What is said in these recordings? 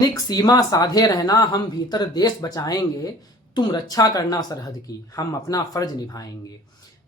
एक सीमा साधे रहना, हम भीतर देश बचाएंगे। तुम रक्षा करना सरहद की, हम अपना फर्ज निभाएंगे।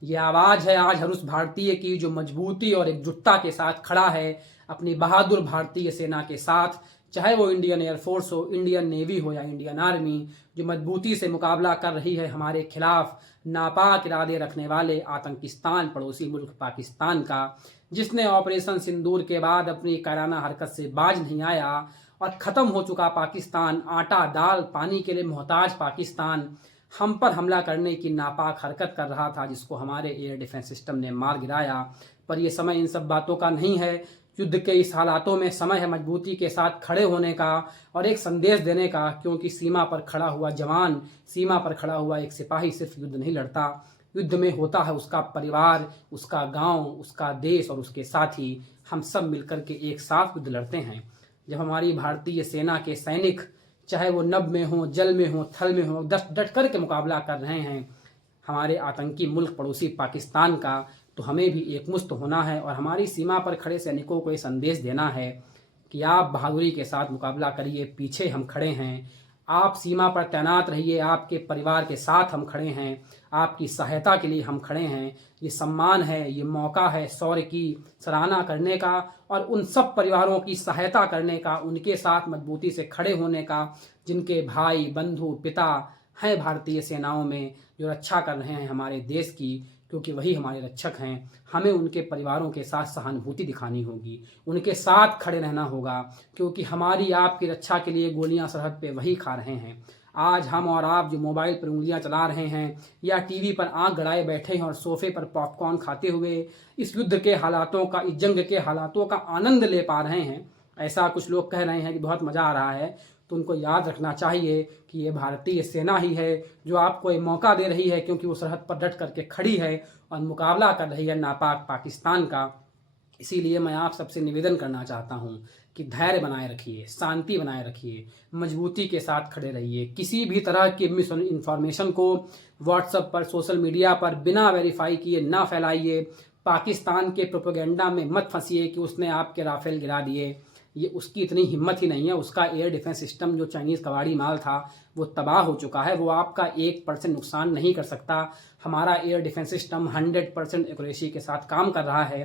ये आवाज़ है आज हर उस भारतीय की जो मजबूती और एकजुटता के साथ खड़ा है अपनी बहादुर भारतीय सेना के साथ। चाहे वो इंडियन एयरफोर्स हो, इंडियन नेवी हो या इंडियन आर्मी, जो मजबूती से मुकाबला कर रही है हमारे खिलाफ नापाक इरादे रखने वाले आतंकिस्तान, पड़ोसी मुल्क पाकिस्तान का, जिसने ऑपरेशन सिंदूर के बाद अपनी कायराना हरकत से बाज नहीं आया और ख़त्म हो चुका पाकिस्तान, आटा दाल पानी के लिए मोहताज पाकिस्तान, हम पर हमला करने की नापाक हरकत कर रहा था, जिसको हमारे एयर डिफेंस सिस्टम ने मार गिराया। पर यह समय इन सब बातों का नहीं है। युद्ध के इस हालातों में समय है मजबूती के साथ खड़े होने का और एक संदेश देने का, क्योंकि सीमा पर खड़ा हुआ जवान, सीमा पर खड़ा हुआ एक सिपाही सिर्फ युद्ध नहीं लड़ता। युद्ध में होता है उसका परिवार, उसका गांव, उसका देश और उसके साथी। हम सब मिलकर के एक साथ युद्ध लड़ते हैं। जब हमारी भारतीय सेना के सैनिक, चाहे वो नभ में हो, जल में हो, थल में हो, डट कर के मुकाबला कर रहे हैं हमारे आतंकी मुल्क पड़ोसी पाकिस्तान का, तो हमें भी एकमुश्त होना है और हमारी सीमा पर खड़े सैनिकों को ये संदेश देना है कि आप बहादुरी के साथ मुकाबला करिए, पीछे हम खड़े हैं। आप सीमा पर तैनात रहिए, आपके परिवार के साथ हम खड़े हैं, आपकी सहायता के लिए हम खड़े हैं। ये सम्मान है, ये मौका है शौर्य की सराहना करने का और उन सब परिवारों की सहायता करने का, उनके साथ मजबूती से खड़े होने का जिनके भाई बंधु पिता हैं भारतीय सेनाओं में, जो रक्षा कर रहे हैं हमारे देश की, क्योंकि वही हमारे रक्षक हैं। हमें उनके परिवारों के साथ सहानुभूति दिखानी होगी, उनके साथ खड़े रहना होगा, क्योंकि हमारी आपकी रक्षा के लिए गोलियां सरहद पे वही खा रहे हैं। आज हम और आप जो मोबाइल पर उंगलियां चला रहे हैं या टीवी पर आंख गड़ाए बैठे हैं और सोफे पर पॉपकॉर्न खाते हुए इस युद्ध के हालातों का, इस जंग के हालातों का आनंद ले पा रहे हैं, ऐसा कुछ लोग कह रहे हैं कि बहुत मज़ा आ रहा है, तो उनको याद रखना चाहिए कि ये भारतीय सेना ही है जो आपको ये मौका दे रही है, क्योंकि वो सरहद पर डट करके खड़ी है और मुकाबला कर रही है नापाक पाकिस्तान का। इसीलिए मैं आप सबसे निवेदन करना चाहता हूँ कि धैर्य बनाए रखिए, शांति बनाए रखिए, मजबूती के साथ खड़े रहिए। किसी भी तरह की मिस इन्फॉर्मेशन को व्हाट्सएप पर, सोशल मीडिया पर बिना वेरीफाई किए ना फैलाइए। पाकिस्तान के प्रोपेगेंडा में मत फंसिए कि उसने आपके राफेल गिरा दिए। ये उसकी इतनी हिम्मत ही नहीं है। उसका एयर डिफेंस सिस्टम जो चाइनीज़ कबाड़ी माल था वो तबाह हो चुका है। वो आपका 1% नुकसान नहीं कर सकता। हमारा एयर डिफेंस सिस्टम 100% एक्यूरेसी के साथ काम कर रहा है।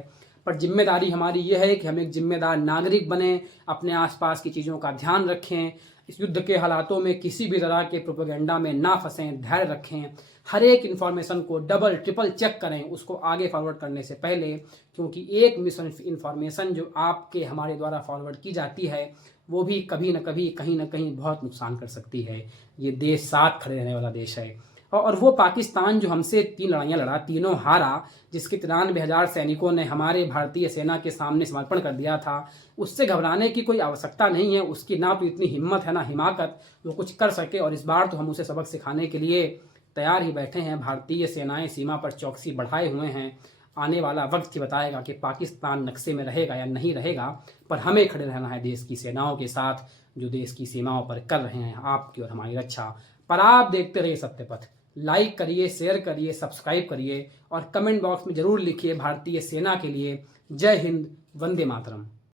पर जिम्मेदारी हमारी ये है कि हम एक जिम्मेदार नागरिक बने, अपने आसपास की चीज़ों का ध्यान रखें, इस युद्ध के हालातों में किसी भी तरह के प्रोपेगेंडा में ना फंसें, धैर्य रखें, हर एक इन्फॉर्मेशन को डबल ट्रिपल चेक करें उसको आगे फॉरवर्ड करने से पहले, क्योंकि एक मिस इन्फॉर्मेशन जो आपके हमारे द्वारा फॉरवर्ड की जाती है वो भी कभी न कभी, कहीं ना कहीं बहुत नुकसान कर सकती है। ये देश साथ खड़े रहने वाला देश है और वो पाकिस्तान जो हमसे 3 लड़ाइयाँ लड़ा, तीनों हारा, जिसके 93,000 सैनिकों ने हमारे भारतीय सेना के सामने समर्पण कर दिया था, उससे घबराने की कोई आवश्यकता नहीं है। उसकी ना तो इतनी हिम्मत है ना हिमाकत वो कुछ कर सके, और इस बार तो हम उसे सबक सिखाने के लिए तैयार ही बैठे हैं। भारतीय सेनाएं सीमा पर चौकसी बढ़ाए हुए हैं। आने वाला वक्त ही बताएगा कि पाकिस्तान नक्शे में रहेगा या नहीं रहेगा, पर हमें खड़े रहना है देश की सेनाओं के साथ जो देश की सीमाओं पर कर रहे हैं आपकी और हमारी रक्षा। पर आप देखते रहिए सत्य पथ, लाइक करिए, शेयर करिए, सब्सक्राइब करिए और कमेंट बॉक्स में जरूर लिखिए भारतीय सेना के लिए जय हिंद, वंदे मातरम।